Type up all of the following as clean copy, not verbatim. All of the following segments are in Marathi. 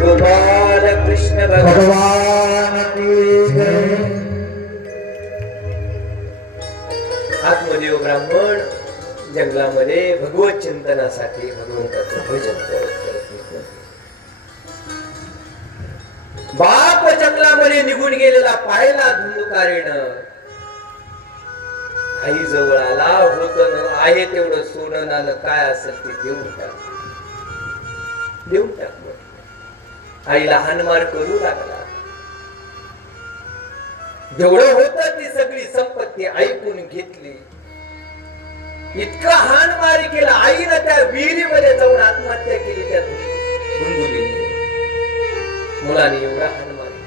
गोपाल कृष्ण भगवान की जय। आत्मदेव ब्राह्मण जंगलामध्ये भगवत चिंतनासाठी भगवंताचं भजन करत बाप जंगलामध्ये निघून गेलेला पाहिला धुंदुकारीनं आई जवळ आला होत आहे तेवढं सोनं नाणं काय असेल ते देऊन टाक आईला हानमार करू लागला। जेवढं होत ती सगळी संपत्ती ऐकून घेतली। इतका हानमारी केला आईनं त्या विहिरीमध्ये जाऊन आत्महत्या केली। त्या धुंदुलीने मुलाने एवढा हानमारी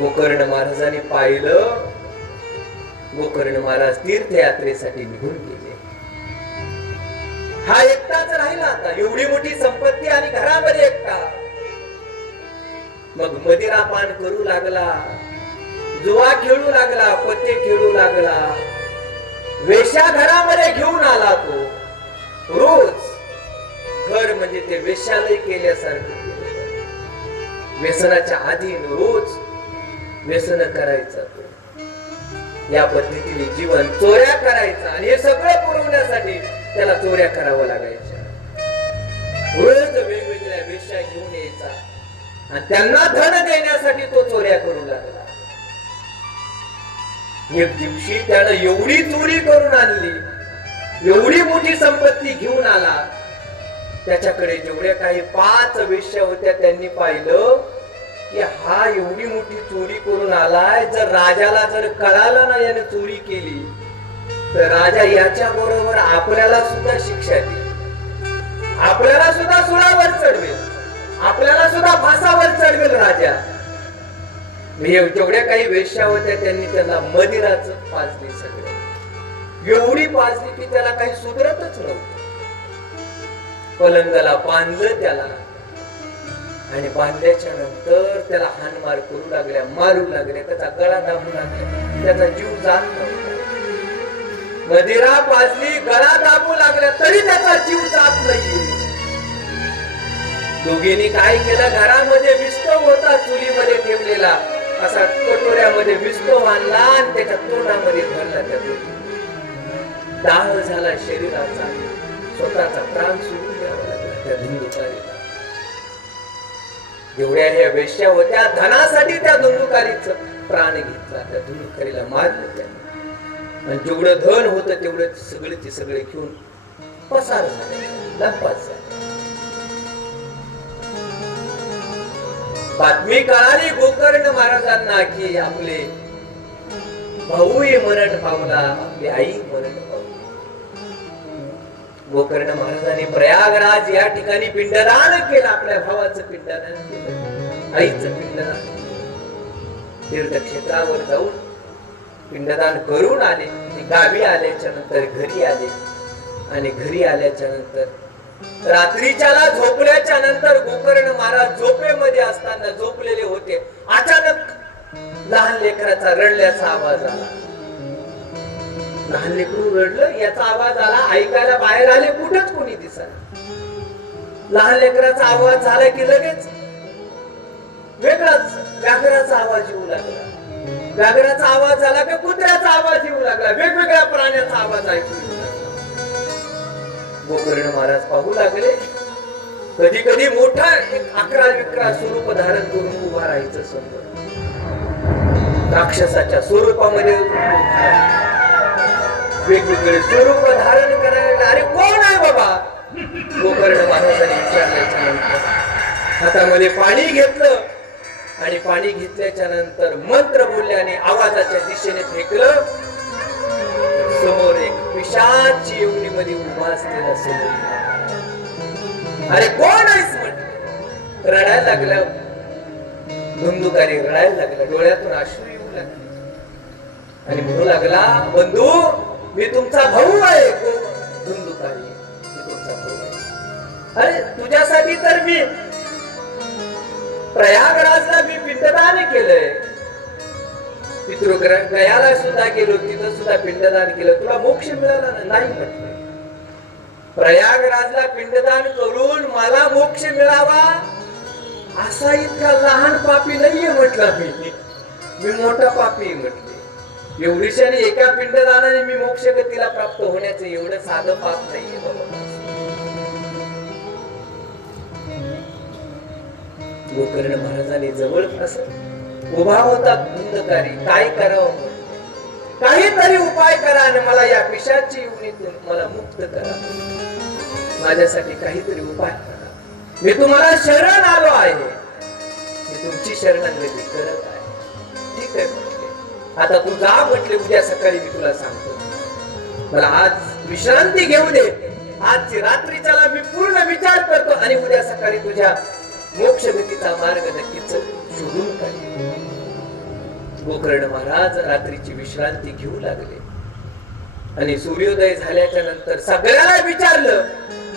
गोकर्ण महाराजांनी पाहिलं। गोकर्ण महाराज तीर्थयात्रेसाठी निघून गेले। हा एकटाच राहिला आता एवढी मोठी संपत्ती आणि घरामध्ये एकटा। मग मदिरा पान करू लागला, जुवा खेळू लागला, पत्ते खेळू लागला, वेश्या घरामध्ये घेऊन आला तो। रोज घर म्हणजे ते वेश्यालय केल्यासारखं व्यसनाच्या आधीन रोज व्यसन करायचा तो। या पद्धतीने जीवन चोऱ्या करायचा आणि हे सगळं पुरवण्यासाठी त्याला चोऱ्या करावं लागायच्या। रोज वेगवेगळ्या वेश्या घेऊन यायचा आणि त्यांना धन देण्यासाठी तो चोऱ्या करू लागला। एक दिवशी त्यानं एवढी चोरी करून आणली, एवढी मोठी संपत्ती घेऊन आला। त्याच्याकडे जेवढ्या काही 5 वेश्या होत्या त्यांनी पाहिलं की हा एवढी मोठी चोरी करून आलाय। जर राजाला जर कळालं ना याने चोरी केली तर राजा याच्या बरोबर आपल्याला सुद्धा शिक्षा देईल, आपल्याला सुद्धा सुळावर चढवेल, आपल्याला सुद्धा फासावर चढवेल राजा। जेवढ्या काही वेश्या होत्या त्यांनी त्याला मदिराच पाजली, सगळे एवढी पाजली की त्याला काही सुधरतच नव्हतं। पलंगाला बांधलं त्याला आणि बांधल्याच्या नंतर त्याला हानमार करू लागल्या, मारू लागल्या, त्याचा गळा दाबू लागला, त्याचा जीव जात नव्हता। मदिरा पाजली, गळा दाबू लागल्या तरी त्याचा जीव जात नाहीये। दोघींनी काय केलं, घरामध्ये विस्तव होता चुलीमध्ये ठेवलेला, असा कटोऱ्यामध्ये विस्तव आणला आणि त्याच्या तोंडामध्ये भरला। त्या दोघी दाह झाला शरीराचा, स्वतःचा प्राण सोडून द्यावा लागला त्या धुंदुकारीला। जेवढ्या ह्या वेश्या होत्या धनासाठी त्या धुंदुकारीचा प्राण घेतला, त्या धुंदुकारीला मारलं त्याने आणि जेवढं धन होतं तेवढं सगळे सगळे घेऊन पसार झाले, लंपास झाले। बातमी कळाली गोकर्ण महाराजांना की आपले भाऊही मरण पावला, आपली आई मरण पावली। गोकर्ण महाराजांनी प्रयागराज या ठिकाणी पिंडदान केलं, आपल्या भावाचं पिंडदान केलं, आईचं पिंडदान केलं। तीर्थक्षेत्रावर जाऊन पिंडदान करून आले। गावी आल्याच्या नंतर घरी आले आणि घरी आल्याच्या नंतर रात्रीच्याला झोपल्याच्या नंतर गोकर्ण महाराज झोपेमध्ये असताना झोपलेले होते। अचानक लहान लेकराचा रडल्याचा आवाज आला। लहान लेकरू रडलं याचा आवाज आला, ऐकायला बाहेर आले, कुठेच कोणी दिसला। लहान लेकराचा आवाज झाला की लगेच वेगळाच व्याघ्राचा आवाज येऊ लागला, व्याघ्राचा आवाज झाला की कुत्र्याचा आवाज येऊ लागला, वेगवेगळ्या प्राण्याचा आवाज ऐकू येऊ लागला। गोकर्ण महाराज पाहू लागले, कधी कधी मोठा एक 11-11 स्वरूप धारण करून उभा राहायचं समोर, राक्षसाच्या स्वरूपामध्ये वेगवेगळे स्वरूप धारण करायला। अरे कोण आहे बाबा? गोकर्ण महाराजांनी विचारल्याच्या नंतर हातामध्ये पाणी घेतलं आणि पाणी घेतल्याच्या नंतर मंत्र बोलल्याने आवाजाच्या दिशेने फेकलं। समोर एक पिशाची योनीमध्ये उभा असलेला समोर, अरे कोण आहेस म्हटलं। रडायला लागला धुंदुकारी, रडायला लागला, डोळ्यातून अश्रू येऊ लागले आणि म्हणू लागला, बंधू मी तुमचा भाऊ आहे। धुंदुकारी, मी तुमचा भाऊ आहे। अरे तुझ्यासाठी तर मी प्रयागराजला मी पिंडदान केलंय, पितृगयाला सुद्धा गेलो, तिथं सुद्धा पिंडदान केलं, तुला मोक्ष मिळाला नाही म्हटलं। प्रयागराजला पिंडदान करून मला मोक्ष मोक्ष मिळावा असा इतका लहान पापी नाहीये म्हटलं मी मोठा पापी म्हटले. एवढीशाने एका पिंडदानाने मी मोक्ष गतीला प्राप्त होण्याचं एवढं साधं पाप नाहीये बाबा. गोकर्ण महाराजांनी जवळपास उभा होता धुंदकारी. काय करावं, काहीतरी उपाय करा आणि मला या पिशाची योनीतून मला मुक्त करा. माझ्यासाठी काहीतरी उपाय करा. मी तुम्हाला शरण आलो आहे. मी तुमची शरणागती करत आहे. ठीक आहे म्हटले. आता तू जा म्हटले. उद्या सकाळी मी तुला सांगतो. मला आज विश्रांती घेऊ दे. आजची रात्रीच्याला मी पूर्ण विचार करतो आणि उद्या सकाळी तुझ्या मोक्ष गतीचा मार्ग नक्कीच शोधून काढेल. गोकर्ण महाराज रात्रीची विश्रांती घेऊ लागले आणि सूर्योदय झाल्याच्या नंतर सगळ्याला विचारलं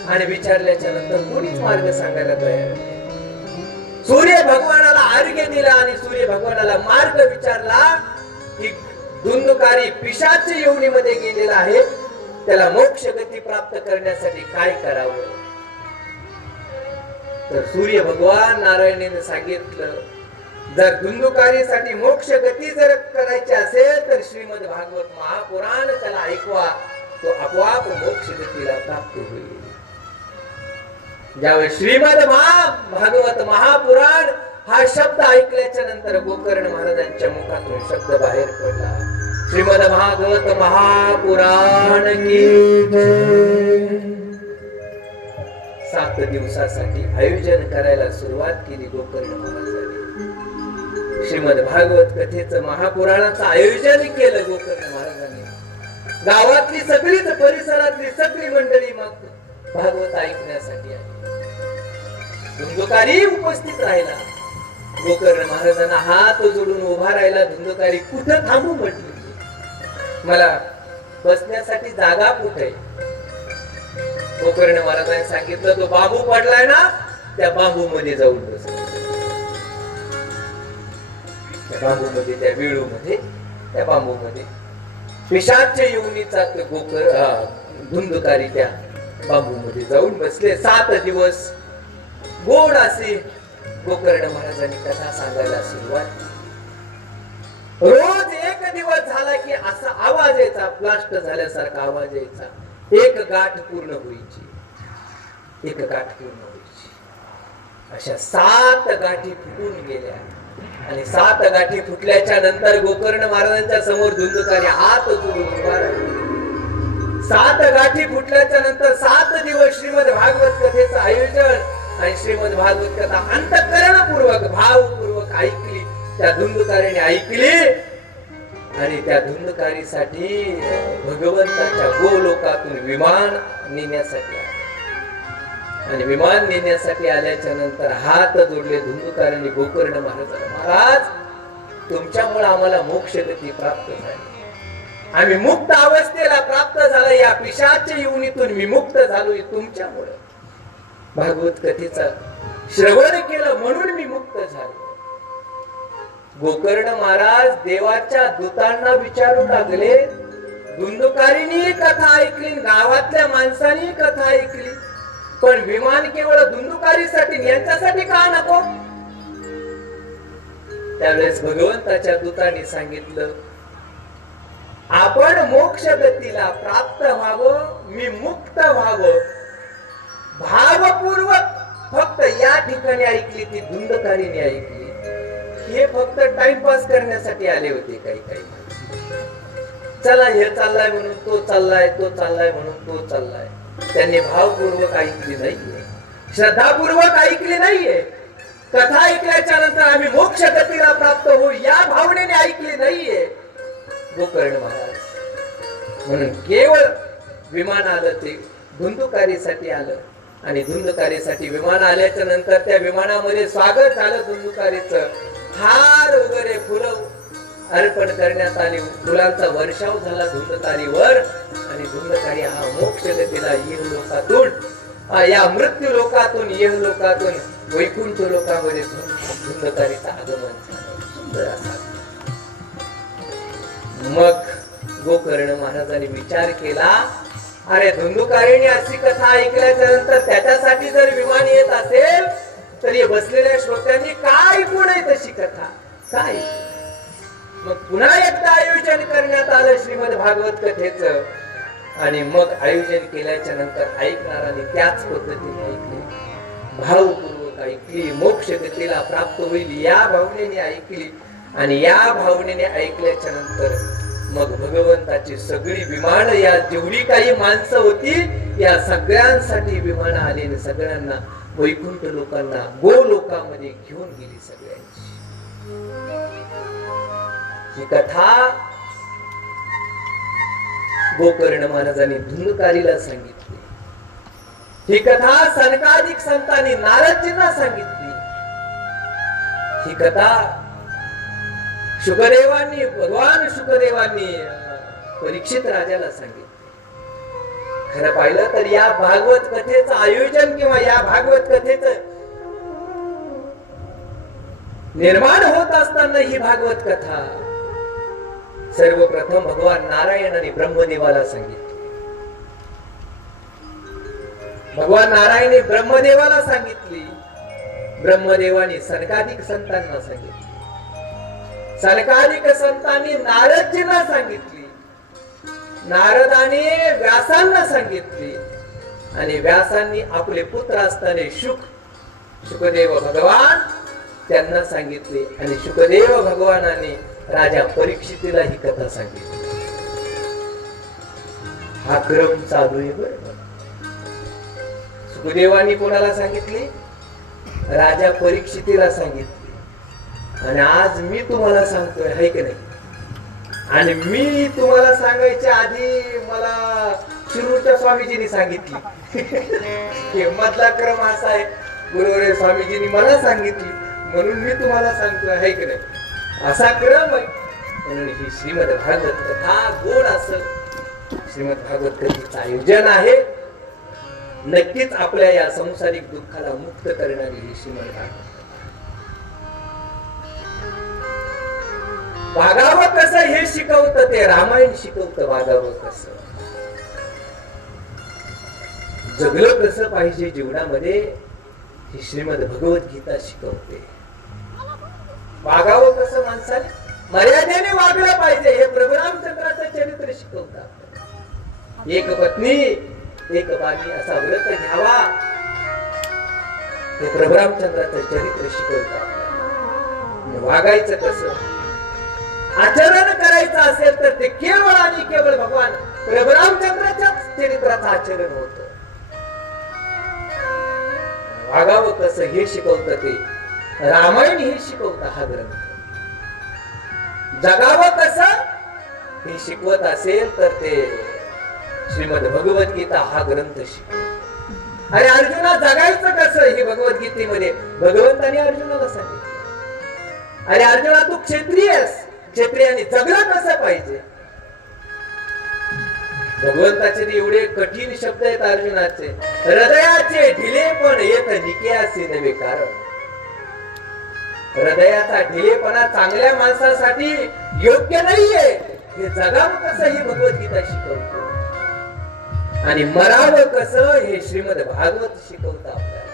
आणि विचारल्याच्या नंतर कोणीच मार्ग सांगायला तयार नाही. सूर्य भगवानाला अर्घ्य दिला आणि सूर्य भगवानाला मार्ग विचारला की धुंदकारी पिशाची योनीमध्ये गेलेला आहे, त्याला मोक्ष गती प्राप्त करण्यासाठी काय करावं. तर सूर्य भगवान नारायणाने सांगितलं, जर धुंदुकारीसाठी मोक्ष गती जर करायची असेल तर श्रीमद भागवत महापुराण त्याला ऐकवा. तो आपोआप मोक्ष गतीला प्राप्त होईल. ज्यावेळी श्रीमद भागवत महापुराण हा शब्द ऐकल्याच्या नंतर गोकर्ण महाराजांच्या मुखातून शब्द बाहेर पडला, श्रीमद भागवत महापुराण की जय. 7 दिवसासाठी आयोजन करायला सुरुवात केली गोकर्ण महाराजांनी. श्रीमद भागवत कथेचं महापुराणाचं आयोजन केलं गोकर्ण महाराजांनी. गावातली सगळीच परिसरातली सगळी मंडळी मग भागवत ऐकण्यासाठी आली. धुंदुकारी उपस्थित राहिला. गोकर्ण महाराजांना हात जोडून उभा राहिला. धुंदुकारी कुठं थांबू म्हटली, मला बसण्यासाठी जागा कुठे. गोकर्ण महाराजांनी सांगितलं, तो बांबू पडलाय ना, त्या बांबू मध्ये जाऊन बस. त्या बांबू मध्ये, त्या वेळू मध्ये, त्या बांबू मध्ये पिशाच्य योनीचा धुंदुकारी त्या बांबू मध्ये जाऊन बसले. 7 दिवस गोड असे गोकर्ण महाराजांनी कथा सांगायला सुरुवात केली. रोज 1 दिवस झाला की असा आवाज यायचा, ब्लास्ट झाल्यासारखा आवाज यायचा. एक गाठ पूर्ण व्हायची, एक गाठ पूर्ण व्हायची. अशा 7 गाठी फुटून गेल्या आणि 7 गाठी फुटल्याच्या नंतर गोकर्ण महाराजांच्या समोर धुंदुकारी हात जोडून उभा राहिला. 7 गाठी फुटल्याच्या नंतर 7 दिवस श्रीमद भागवत कथेचं आयोजन आणि श्रीमद भागवत कथा अंतःकरणपूर्वक भावपूर्वक ऐकली. त्या धुंदुकारीने ऐकली आणि त्या धुंदकारीसाठी भगवंताच्या गोलोकातून विमान नेण्यासाठी आले. आणि विमान नेण्यासाठी आल्याच्या नंतर हात जोडले धुंदुकारीने गोकर्ण महाराजांना, महाराज तुमच्यामुळे आम्हाला मोक्ष गती प्राप्त झाली. आम्ही मुक्त अवस्थेला प्राप्त झाला. या पिशाच्य योनीतून मी मुक्त झालोय तुमच्यामुळे. भागवत कथेचा श्रवण केलं म्हणून मी मुक्त झालो. गोकर्ण महाराज देवाच्या दूतांना विचारू लागले, धुंदुकारीनी कथा ऐकली, गावातल्या माणसांनी कथा ऐकली, पण विमान केवळ धुंदुकारीसाठी, यांच्यासाठी का नको. त्यावेळेस भगवंताच्या दूतांनी सांगितलं, आपण मोक्ष गतीला प्राप्त व्हावं, मी मुक्त व्हावं, भावपूर्वक फक्त या ठिकाणी ऐकली, ती धुंदकारीने ऐकली. हे फक्त टाइमपास करण्यासाठी आले होते काही. चला हे चाललाय म्हणून तो चाललाय, तो चाललाय म्हणून तो चाललाय. त्यांनी भावपूर्वक ऐकली नाहीये, श्रद्धापूर्वक ऐकली नाहीये. कथा ऐकल्याच्या नंतर आम्ही मोक्ष गतीला प्राप्त होऊ या भावनेने ऐकली नाहीये गोकर्ण महाराज. म्हणून केवळ विमान आलं ते धुंदुकारीसाठी आलं आणि धुंदकारीसाठी विमान आल्याच्या नंतर त्या विमानामध्ये स्वागत झालं धुंदुकारीचं. हार वगैरे फुलं अर्पण करण्यात आली. फुलांचा वर्षाव झाला धुंदकारीवर आणि धुंदकारी हा मोक्ष गतीला येह लोकातून, या मृत्यू लोकातून येह लोकातून वैकुंठ लोकांमध्ये धुंदकारीचं आगमन झालं. सुंदर असा. मग गोकर्ण महाराजांनी विचार केला, अरे धुंदुकारीने अशी कथा ऐकल्याच्या नंतर त्याच्यासाठी जर विमान येत असेल तर हे बसलेल्या श्रोत्यांनी काय ऐकू नये तशी कथा काय. मग पुन्हा एकदा आयोजन करण्यात आलं श्रीमद भागवत कथेचं आणि मग आयोजन केल्याच्या नंतर ऐकणारांनी त्याच पद्धतीने ऐकले, भावपूर्वक ऐकली, मोक्ष गतीला प्राप्त होईल या भावनेने ऐकली. आणि या भावनेने ऐकल्याच्या नंतर मग भगवंताची सगळी विमानं, या जेवढी काही माणसं होती या सगळ्यांसाठी विमानं आली आणि सगळ्यांना वैकुंठ लोकांना गोलोकामध्ये घेऊन गेली सगळ्यांची. ही कथा गोकर्ण महाराजांनी धुंदकारीला सांगितली. ही कथा सनकादिक संतांनी नारदजींना सांगितली. ही कथा शुकदेवांनी, भगवान शुकदेवांनी परीक्षित राजाला सांगितली. खरं पाहिलं तर या भागवत कथेचं आयोजन किंवा या भागवत कथेचं निर्माण होत असताना ही भागवत कथा सर्वप्रथम भगवान नारायणाने ब्रह्मदेवाला सांगितली. भगवान नारायणाने ब्रह्मदेवाला सांगितली. ब्रह्मदेवाने सनकादिक संतांना सांगितली. सनकादिक संतांनी नारदजींना सांगितली. नारदाने व्यासांना सांगितली आणि व्यासांनी आपले पुत्र असताना शुकदेव भगवान त्यांना सांगितले आणि शुकदेव भगवानाने राजा परीक्षितीला ही कथा सांगितली. हा क्रम चालू आहे बरोबर. सुखदेवांनी कोणाला सांगितली? राजा परीक्षितीला सांगितली. आणि आज मी तुम्हाला सांगतोय आहे की नाही. आणि मी तुम्हाला सांगायच्या आधी मला शिरूरच्या स्वामीजींनी सांगितली. मधला क्रम असा आहे, गुरुवारे स्वामीजींनी मला सांगितली म्हणून मी तुम्हाला सांगतोय आहे की नाही. असा क्रम आहे. म्हणून ही श्रीमद भागवत कथा गोड असं श्रीमद भागवत कथेचं आयोजन आहे. नक्कीच आपल्या या संसारिक दुःखाला मुक्त करणारी ही श्रीमद भागवत. वागावं कसं हे शिकवतं ते रामायण शिकवतं. वागावं कसं, जगलं कसं पाहिजे जीवनामध्ये ही श्रीमद भगवद्गीता शिकवते. वागावं कसं, माणसाने मर्यादेने वागलं पाहिजे हे प्रभू रामचंद्राचं चरित्र शिकवतात. एक पत्नी एक बानी असा व्रत घ्यावा हे प्रभू रामचंद्राचं चरित्र शिकवतात. वागायचं कसं, आचरण करायचं असेल तर ते केवळ आणि केवळ भगवान प्रभू रामचंद्राच्याच चरित्राचं आचरण होत. वागावं कसं हे शिकवतं ते रामायण हे शिकवतं हा ग्रंथ. जगावं कसं हे शिकवत असेल तर ते श्रीमद भगवद्गीता हा ग्रंथ शिकवतो. अरे अर्जुना जगायचं कसं हे भगवद्गीतेमध्ये भगवंताने अर्जुनाला सांगितलं. अरे अर्जुना तू क्षत्रिय आहेस, क्षत्रियाने जगलं कसं पाहिजे. भगवंताचे एवढे कठीण शब्द आहेत अर्जुनाचे. हृदयाचे ढिले पण येत निकेयाचे नवे कारण. हृदयाचा ढिलेपणा चांगल्या माणसासाठी योग्य नाहीये. हे जगावं कसं ही भगवद्गीता शिकवतो. आणि मरावं कसं हे श्रीमद भागवत शिकवतं आपल्याला.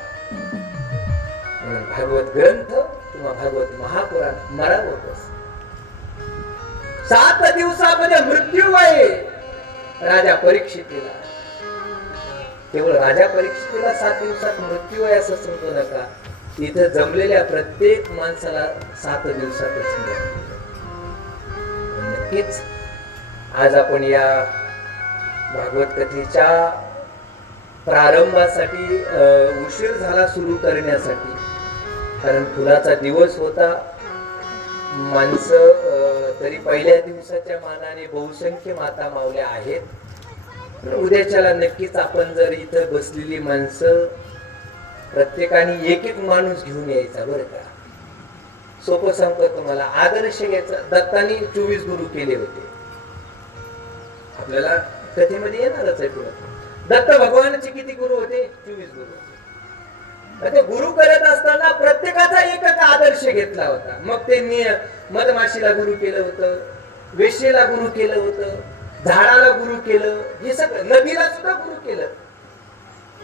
म्हणून भागवत ग्रंथ किंवा भागवत महापुराण मरावं कसं. 7 दिवसामध्ये मृत्यू आहे राजा परीक्षितीला. केवळ राजा परीक्षितीला 7 दिवसात मृत्यू आहे असं समजू नका. इथं जमलेल्या प्रत्येक माणसाला 7 दिवसातच मृत्यू. नक्कीच आज आपण या भागवत कथेच्या प्रारंभासाठी उशीर झाला सुरू करण्यासाठी, कारण फुलाचा दिवस होता. माणसं तरी पहिल्या दिवसाच्या मानाने बहुसंख्य माता मावल्या आहेत. उद्याच्याला नक्कीच आपण जर इथं बसलेली माणसं प्रत्येकाने एक एक माणूस घेऊन यायचा बरं का. सोपं सांगतो तुम्हाला, आदर्श घ्यायचा. दत्तानी 24 गुरु केले होते. आपल्याला कथेमध्ये येणारच आहे पुढे. दत्त भगवानाचे किती गुरु होते? 24 गुरु होते. ते गुरु करत असताना प्रत्येकाचा एक आदर्श घेतला होता. मग त्यांनी मधमाशीला गुरु केलं होतं, वेश्येला गुरु केलं होतं, झाडाला गुरु केलं, हे सगळं नदीला सुद्धा गुरु केलं,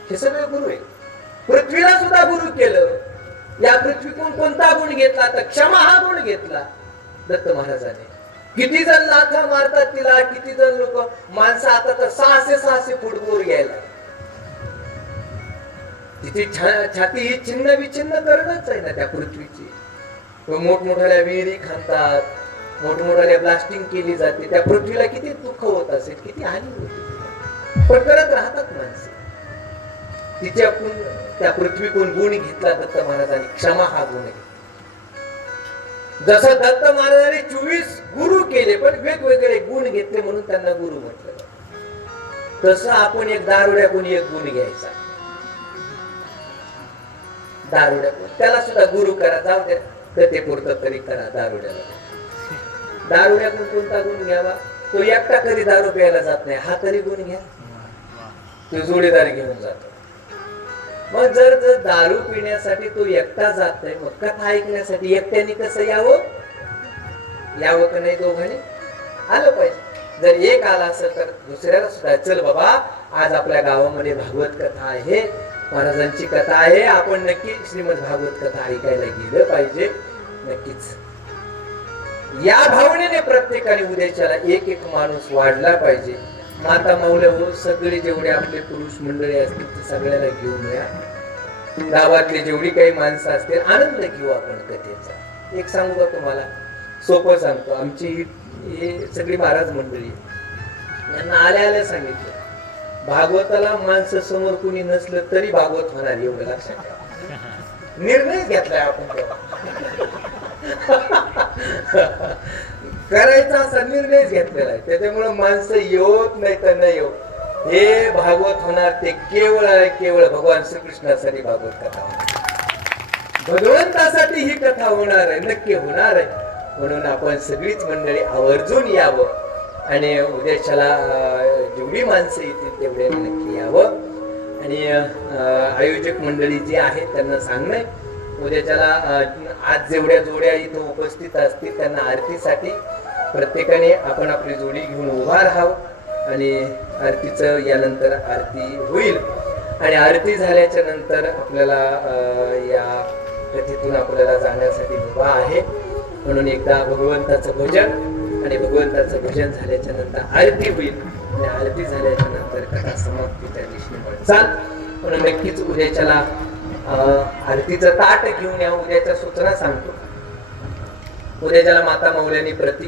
हे सगळं गुरु आहे. पृथ्वीला सुद्धा गुरु केलं. या पृथ्वीतून कोणता गुण घेतला तर क्षमा हा गुण घेतला दत्त महाराजांनी. किती जण लाथा मारतात तिला, किती जण लोक माणसं आता तर 600 फूट वर घ्यायला. तिची छाती ही छिन्न विछिन्न करणच आहे ना त्या पृथ्वीची. मोठमोठ्या विहिरी खांदतात, मोठमोठ्या ब्लास्टिंग केली जाते. त्या पृथ्वीला किती दुःख होत असेल, किती हानी होती, पण करत राहतात माणसं. तिच्याकडून त्या पृथ्वीकडून गुण घेतला दत्त महाराजांनी, क्षमा हा गुण घेतला. जसं दत्त महाराजांनी 24 गुरु केले, पण वेगवेगळे गुण घेतले म्हणून त्यांना गुरु म्हटलं. तसं आपण एक दारुड्याकडून एक गुण घ्यायचा. दारुड्याकडून त्याला सुद्धा गुरु करा, जाऊ द्या तर ते पुरतं तरी करा. दारुड्याकडून कोणता गुण घ्यावा? तो एकटा कधी दारू प्यायला जात नाही, हा तरी गुण घ्या. तो जोडीदार घेऊन जातो. मग जर दारू पिण्यासाठी तो एकटा जात नाही, मग कथा ऐकण्यासाठी एकट्याने कसं यावं का नाही? दोघांनी आलं पाहिजे. जर एक आला असेल तर दुसऱ्याला सुद्धा, चल बाबा आज आपल्या गावामध्ये भागवत कथा आहे, महाराजांची कथा आहे, आपण नक्की श्रीमद भागवत कथा ऐकायला गेलं पाहिजे. नक्कीच या भावनेने प्रत्येकाने उद्याच्याला एक एक माणूस वाढला पाहिजे. माता मौल्या हो, सगळे जेवढे आपले पुरुष मंडळी असतील ते सगळ्याला घेऊन या. गावातले जेवढी काही माणसं असतील आनंद घेऊ आपण कथेचा. एक सांगू का तुम्हाला, सोपं सांगतो. आमची ही सगळी महाराज मंडळी, यांना आल्या सांगितलं, भागवताला माणसं समोर कुणी नसलं तरी भागवत होणार, एवढं लक्षात ठेवा. निर्णय घेतलाय आपण तेव्हा. करायचा असा निर्णय घेतलेला आहे. त्याच्यामुळे माणसं येत नाही तर नाही येऊ, हे भागवत होणार ते केवळ भगवान श्रीकृष्णासाठी भागवत कथा होणार, भगवंतासाठी ही कथा होणार आहे, नक्की होणार आहे. म्हणून आपण सगळीच मंडळी आवर्जून यावं आणि उद्याच्याला जेवढी माणसं येतील तेवढे नक्की यावं. आणि आयोजक मंडळी जी आहेत त्यांना सांगणे, उद्याच्याला आज जेवढ्या जोड्या इथं उपस्थित असतील त्यांना आरतीसाठी प्रत्येकाने आपण आपली जोडी घेऊन उभा राहावं. आणि आरतीचं यानंतर आरती होईल आणि आरती झाल्याच्या नंतर आपल्याला या कथेतून आपल्याला जाण्यासाठी मुभा आहे. म्हणून एकदा भगवंताचं भजन, आणि भगवंताचं भजन झाल्याच्या नंतर आरती होईल आणि आरती झाल्याच्या नंतर कथा समाप्तीच्या दिशेने चाल. म्हणून नक्कीच उद्याच्याला आरतीचं ताट घेऊन या. उद्याच्या सूचना सांगतो. उद्याच्याला माता मौल्यांनी प्रति